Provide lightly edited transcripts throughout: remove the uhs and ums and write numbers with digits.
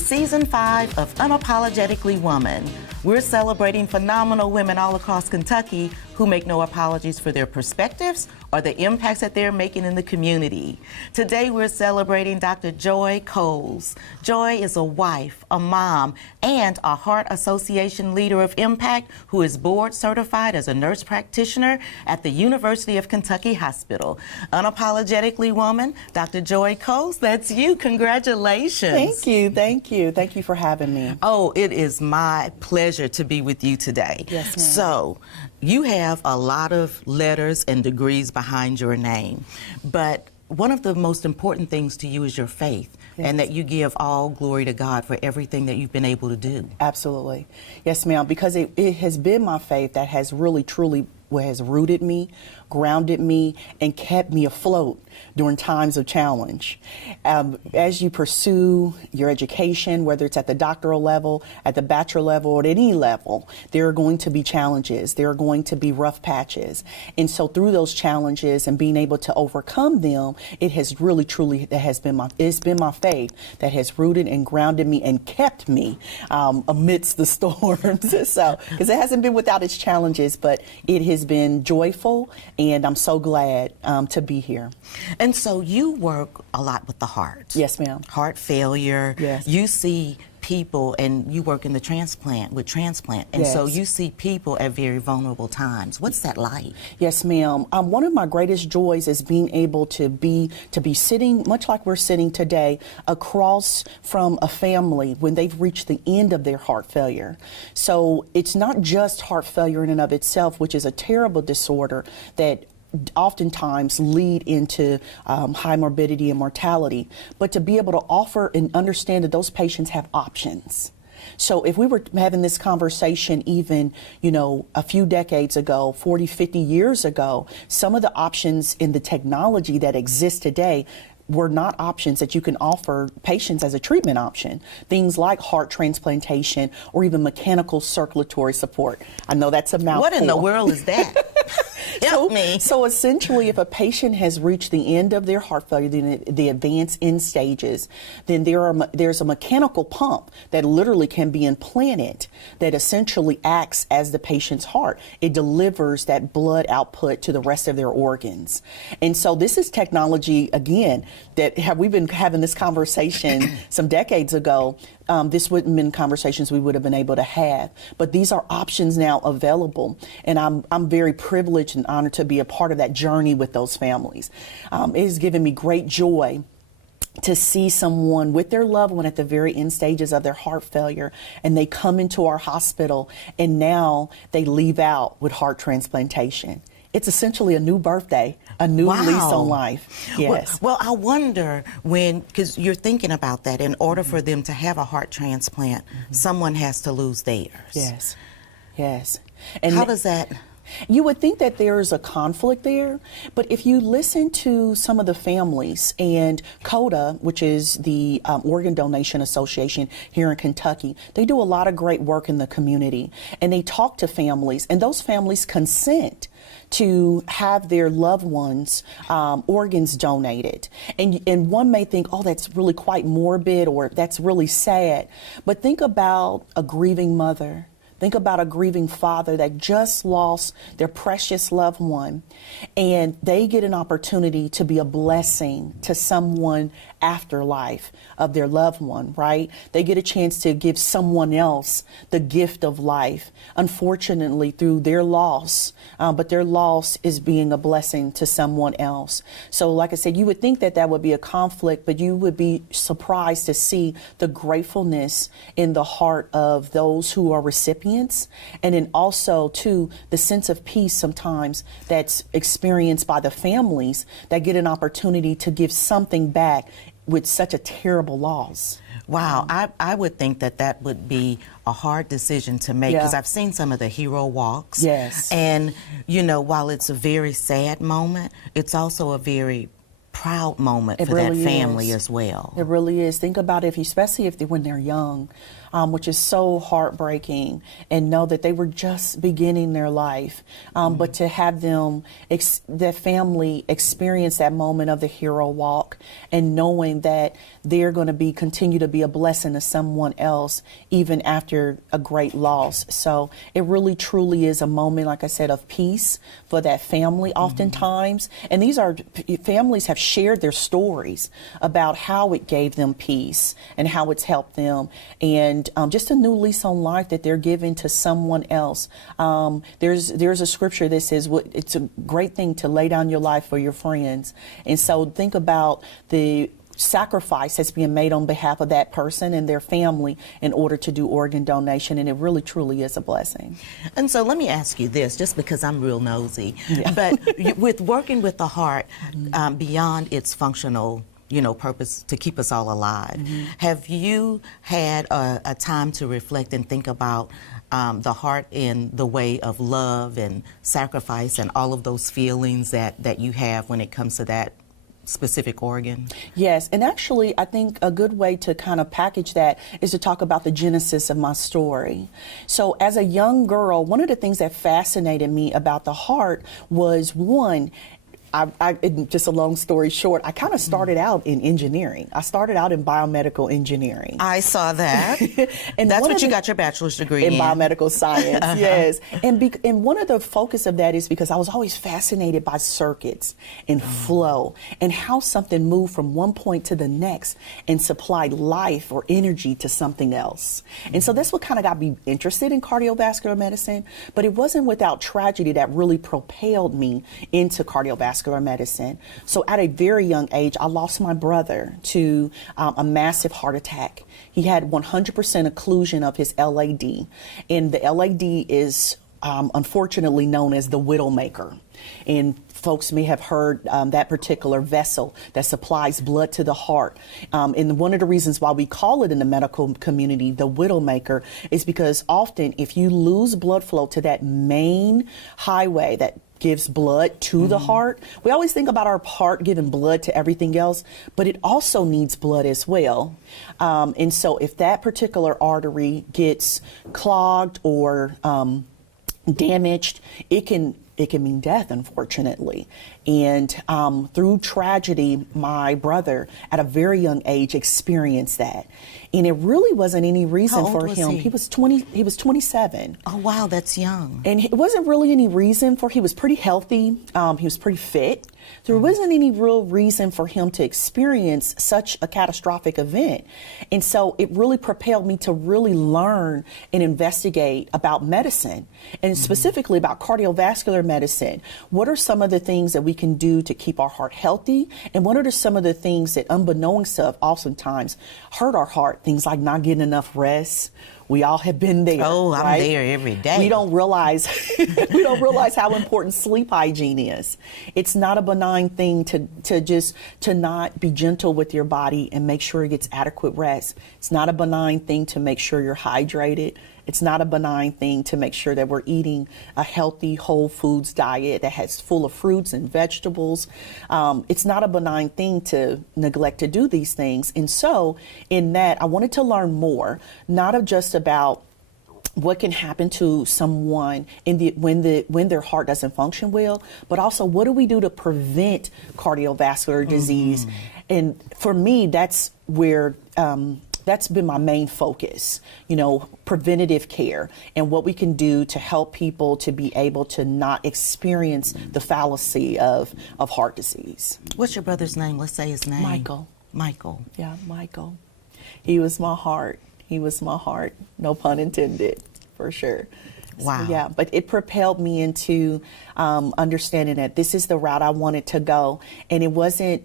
to Season 5 of Unapologetically Woman. We're celebrating phenomenal women all across Kentucky who make no apologies for their perspectives or the impacts that they're making in the community. Today we're celebrating Dr. Joy Coles. Joy is a wife, a mom, and a Heart Association Leader of Impact who is board certified as a nurse practitioner at the University of Kentucky Hospital. Unapologetically Woman, Dr. Joy Coles, that's you. Congratulations. Thank you, thank you. Thank you for having me. Oh, it is my pleasure to be with you today. Yes, ma'am. So, you have a lot of letters and degrees behind your name, but one of the most important things to you is your faith, yes, and that you give all glory to God for everything that you've been able to do. Absolutely. Yes, ma'am, because it has been my faith that has really, truly has rooted me, grounded me, and kept me afloat during times of challenge. As you pursue your education, whether it's at the doctoral level, at the bachelor level, or at any level, there are going to be challenges. There are going to be rough patches. And so through those challenges and being able to overcome them, it has really, truly, it's been my faith that has rooted and grounded me and kept me amidst the storms. So, because it hasn't been without its challenges, but it has been joyful, and I'm so glad to be here. And so you work a lot with the heart. Yes, ma'am. Heart failure. Yes. You see people, and you work in the transplant, and yes, so you see people at very vulnerable times. What's that like? Yes, ma'am. One of my greatest joys is being able to be sitting, much like we're sitting today, across from a family when they've reached the end of their heart failure. So it's not just heart failure in and of itself, which is a terrible disorder that oftentimes lead into high morbidity and mortality, but to be able to offer and understand that those patients have options. So if we were having this conversation even, a few decades ago, 40, 50 years ago, some of the options in the technology that exists today were not options that you can offer patients as a treatment option. Things like heart transplantation or even mechanical circulatory support. I know that's a mouthful. What in the world is that? Help me. So essentially, if a patient has reached the end of their heart failure, the advanced end stages, then there's a mechanical pump that literally can be implanted that essentially acts as the patient's heart. It delivers that blood output to the rest of their organs. And so this is technology, again, that we've been having this conversation some decades ago. This wouldn't have been conversations we would have been able to have. But these are options now available. And I'm very privileged and honored to be a part of that journey with those families. It has given me great joy to see someone with their loved one at the very end stages of their heart failure, and they come into our hospital, and now they leave out with heart transplantation. It's essentially a new birthday, a new Wow. lease on life. Yes. Well, I wonder because you're thinking about that, in order for them to have a heart transplant, someone has to lose theirs. Yes. Yes. And how does that? You would think that there's a conflict there, but if you listen to some of the families, and CODA, which is the Organ Donation Association here in Kentucky, they do a lot of great work in the community, and they talk to families, and those families consent to have their loved ones' organs donated. And one may think, oh, that's really quite morbid, or that's really sad. But think about a grieving mother. Think about a grieving father that just lost their precious loved one, and they get an opportunity to be a blessing to someone after life of their loved one, right? They get a chance to give someone else the gift of life, unfortunately through their loss, but their loss is being a blessing to someone else. So like I said, you would think that that would be a conflict, but you would be surprised to see the gratefulness in the heart of those who are recipients, and then also too the sense of peace sometimes that's experienced by the families that get an opportunity to give something back with such a terrible loss. Wow, I would think that would be a hard decision to make, because I've seen some of the hero walks. Yes. And, while it's a very sad moment, it's also a very proud moment for that family as well. It really is. Think about it, especially when they're young. which is so heartbreaking, and know that they were just beginning their life. But to have them, their family experience that moment of the hero walk, and knowing that they're going to continue to be a blessing to someone else, even after a great loss. So it really truly is a moment, like I said, of peace for that family oftentimes. And these are families have shared their stories about how it gave them peace and how it's helped them, and just a new lease on life that they're giving to someone else. There's a scripture that says it's a great thing to lay down your life for your friends. And so think about the sacrifice that's being made on behalf of that person and their family in order to do organ donation, and it really truly is a blessing. And so let me ask you this, just because I'm real nosy, Yeah. but with working with the heart beyond its functional purpose to keep us all alive, have you had a time to reflect and think about the heart in the way of love and sacrifice and all of those feelings that you have when it comes to that specific organ? Yes, and actually I think a good way to kind of package that is to talk about the genesis of my story. So as a young girl, one of the things that fascinated me about the heart was, one, just a long story short, I kind of started out in engineering. I started out in biomedical engineering. I saw that. And that's what you got your bachelor's degree in. Biomedical science, yes. And one of the focus of that is because I was always fascinated by circuits and flow and how something moved from one point to the next and supplied life or energy to something else. And so that's what kind of got me interested in cardiovascular medicine. But it wasn't without tragedy that really propelled me into cardiovascular medicine. So at a very young age, I lost my brother to a massive heart attack. He had 100% occlusion of his LAD, and the LAD is unfortunately known as the widowmaker. And folks may have heard that particular vessel that supplies blood to the heart. And one of the reasons why we call it in the medical community the widowmaker is because often if you lose blood flow to that main highway that gives blood to the heart, we always think about our heart giving blood to everything else, but it also needs blood as well. And so if that particular artery gets clogged or damaged, it can mean death, unfortunately. And through tragedy, my brother, at a very young age, experienced that. And it really wasn't any reason How old for was him. he? He was 27. Oh, wow, that's young. And it wasn't really any reason he was pretty healthy. He was pretty fit. There wasn't any real reason for him to experience such a catastrophic event. And so it really propelled me to really learn and investigate about medicine, and specifically about cardiovascular medicine. What are some of the things that we can do to keep our heart healthy? And what are some of the things that, unbeknownst to us, oftentimes hurt our heart? Things like not getting enough rest. We all have been there. Oh, I'm right? there every day. We don't realize how important sleep hygiene is. It's not a benign thing to not be gentle with your body and make sure it gets adequate rest. It's not a benign thing to make sure you're hydrated. It's not a benign thing to make sure that we're eating a healthy whole foods diet that has full of fruits and vegetables. It's not a benign thing to neglect to do these things. And so in that, I wanted to learn more, not just about what can happen to someone when their heart doesn't function well, but also what do we do to prevent cardiovascular disease? And for me, that's where that's been my main focus, preventative care and what we can do to help people to be able to not experience the fallacy of heart disease. What's your brother's name? Let's say his name. Michael. Michael. Yeah, Michael. He was my heart. He was my heart. No pun intended, for sure. Wow. So, yeah, but it propelled me into understanding that this is the route I wanted to go, and it wasn't.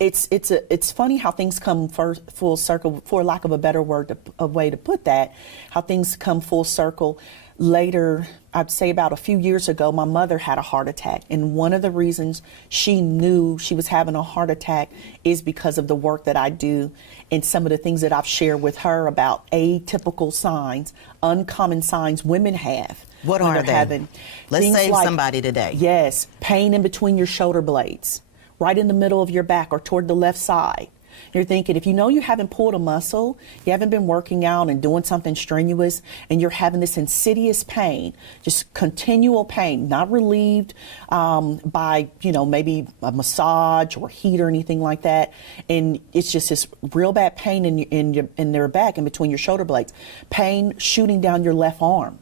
It's funny how things come full circle, for lack of a better way to put that, how things come full circle. Later, I'd say about a few years ago, my mother had a heart attack. And one of the reasons she knew she was having a heart attack is because of the work that I do and some of the things that I've shared with her about atypical signs, uncommon signs women have. What when are they're they? having Let's things save like, somebody today. Yes, pain in between your shoulder blades, right in the middle of your back or toward the left side. You're thinking, if you know you haven't pulled a muscle, you haven't been working out and doing something strenuous, and you're having this insidious pain, just continual pain, not relieved by, maybe a massage or heat or anything like that, and it's just this real bad pain in their back, in between your shoulder blades, pain shooting down your left arm.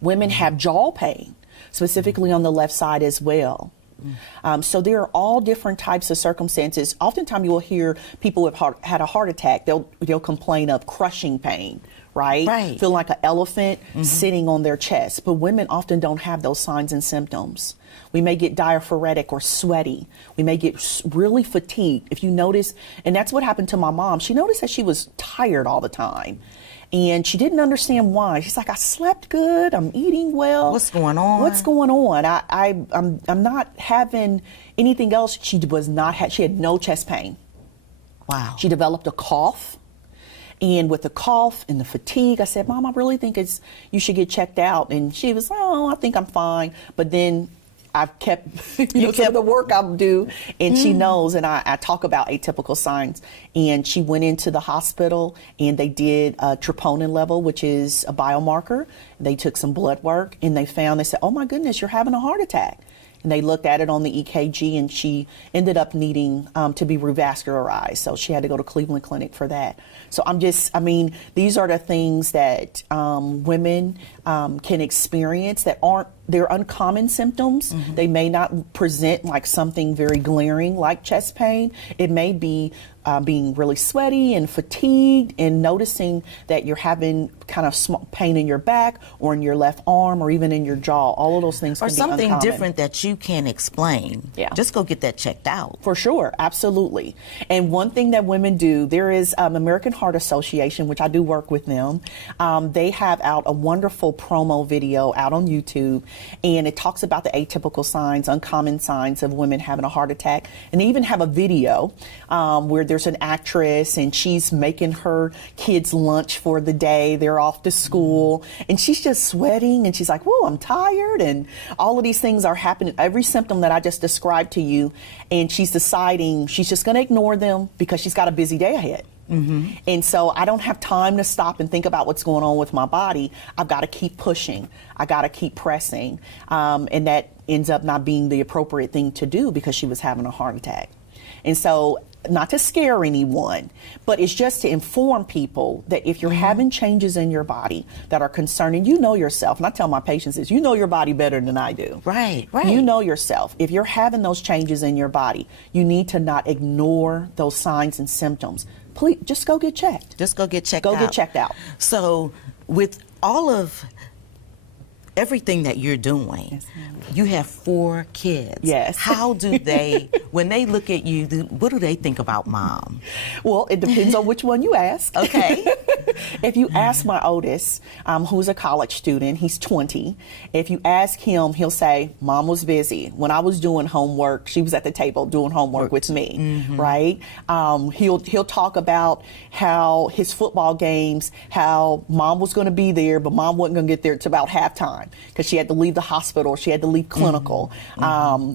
Women have jaw pain, specifically on the left side as well. So there are all different types of circumstances. Oftentimes you will hear people who have had a heart attack, they'll complain of crushing pain, right? Feel like an elephant sitting on their chest. But women often don't have those signs and symptoms. We may get diaphoretic or sweaty. We may get really fatigued. If you notice, and that's what happened to my mom. She noticed that she was tired all the time. And she didn't understand why. She's like, I slept good. I'm eating well. What's going on? What's going on? I'm not having anything else. She had no chest pain. Wow. She developed a cough. And with the cough and the fatigue, I said, Mom, I really think you should get checked out. And she was, oh, I think I'm fine. But then I've kept, some of the work I'll do, and she knows, and I talk about atypical signs. And she went into the hospital, and they did a troponin level, which is a biomarker. They took some blood work, and they said, oh my goodness, you're having a heart attack. And they looked at it on the EKG, and she ended up needing to be revascularized. So she had to go to Cleveland Clinic for that. So these are the things that women can experience that they're uncommon symptoms. They may not present like something very glaring like chest pain. It may be being really sweaty and fatigued, and noticing that you're having kind of pain in your back or in your left arm or even in your jaw. All of those things can be uncommon. Or something different that you can't explain. Yeah. Just go get that checked out. For sure, absolutely. And one thing that women do, there is American Heart Association, which I do work with them. They have out a wonderful promo video out on YouTube, and it talks about the atypical signs, uncommon signs of women having a heart attack. And they even have a video where there's an actress, and she's making her kids lunch for the day. They're off to school, and she's just sweating, and she's like, whoa, I'm tired, and all of these things are happening, every symptom that I just described to you, and she's deciding she's just going to ignore them because she's got a busy day ahead. And so I don't have time to stop and think about what's going on with my body. I've got to keep pushing. I got to keep pressing. And that ends up not being the appropriate thing to do because she was having a heart attack. And so, not to scare anyone, but it's just to inform people that if you're having changes in your body that are concerning, you know yourself. And I tell my patients this, you know your body better than I do. Right. You know yourself. If you're having those changes in your body, you need to not ignore those signs and symptoms. Please, just go get checked. Just go get checked out. Go get checked out. So with all of everything that you're doing, you have 4 kids. Yes. How do they, when they look at you, what do they think about Mom? Well, it depends on which one you ask. Okay. If you ask my oldest, who's a college student, he's 20. If you ask him, he'll say, Mom was busy. When I was doing homework, she was at the table doing homework with me, right? He'll talk about how his football games, how Mom was going to be there, but Mom wasn't going to get there till about halftime because she had to leave the hospital, she had to leave clinical.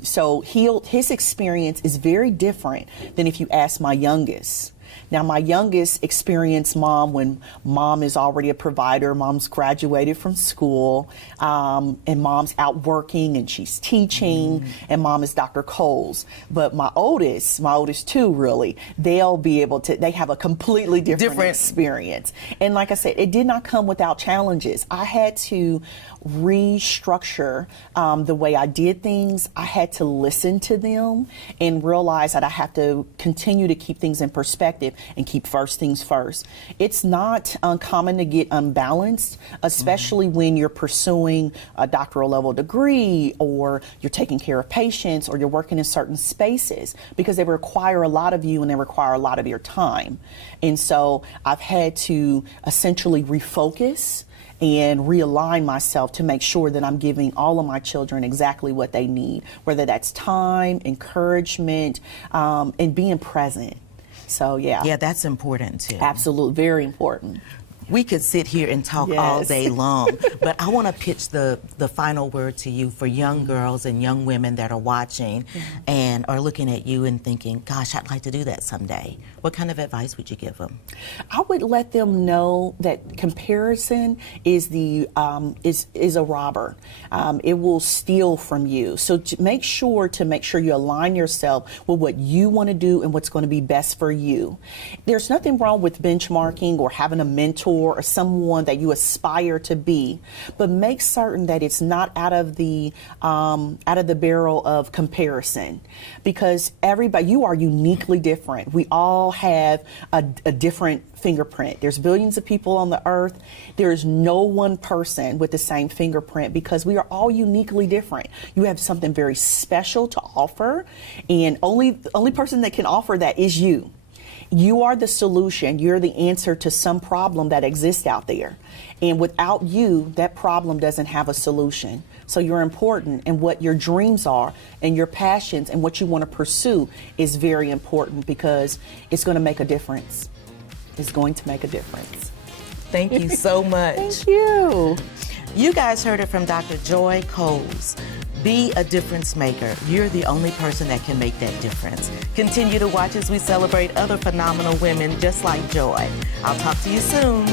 So his experience is very different than if you ask my youngest. Now, my youngest experienced Mom when Mom is already a provider, Mom's graduated from school, and Mom's out working and she's teaching, and Mom is Dr. Coles. But my oldest two really, they'll be able to, they have a completely different experience. And like I said, it did not come without challenges. I had to restructure the way I did things. I had to listen to them and realize that I have to continue to keep things in perspective and keep first things first. It's not uncommon to get unbalanced, especially when you're pursuing a doctoral level degree or you're taking care of patients or you're working in certain spaces because they require a lot of you and they require a lot of your time. And so I've had to essentially refocus and realign myself to make sure that I'm giving all of my children exactly what they need, whether that's time, encouragement, and being present. So, yeah. Yeah, that's important too. Absolutely, very important. We could sit here and talk all Yes. day long, but I want to pitch the final word to you for young girls and young women that are watching and are looking at you and thinking, gosh, I'd like to do that someday. What kind of advice would you give them? I would let them know that comparison is is a robber. It will steal from you. So make sure you align yourself with what you want to do and what's going to be best for you. There's nothing wrong with benchmarking or having a mentor or someone that you aspire to be, but make certain that it's not out of the barrel of comparison, because you are uniquely different. We all have a different fingerprint. There's billions of people on the earth. There is no one person with the same fingerprint, because we are all uniquely different. You have something very special to offer, and the only person that can offer that is you. You are the solution. You're the answer to some problem that exists out there. And without you, that problem doesn't have a solution. So you're important, and what your dreams are and your passions and what you want to pursue is very important, because it's going to make a difference. It's going to make a difference. Thank you so much. Thank you. You guys heard it from Dr. Joy Coles. Be a difference maker. You're the only person that can make that difference. Continue to watch as we celebrate other phenomenal women just like Joy. I'll talk to you soon.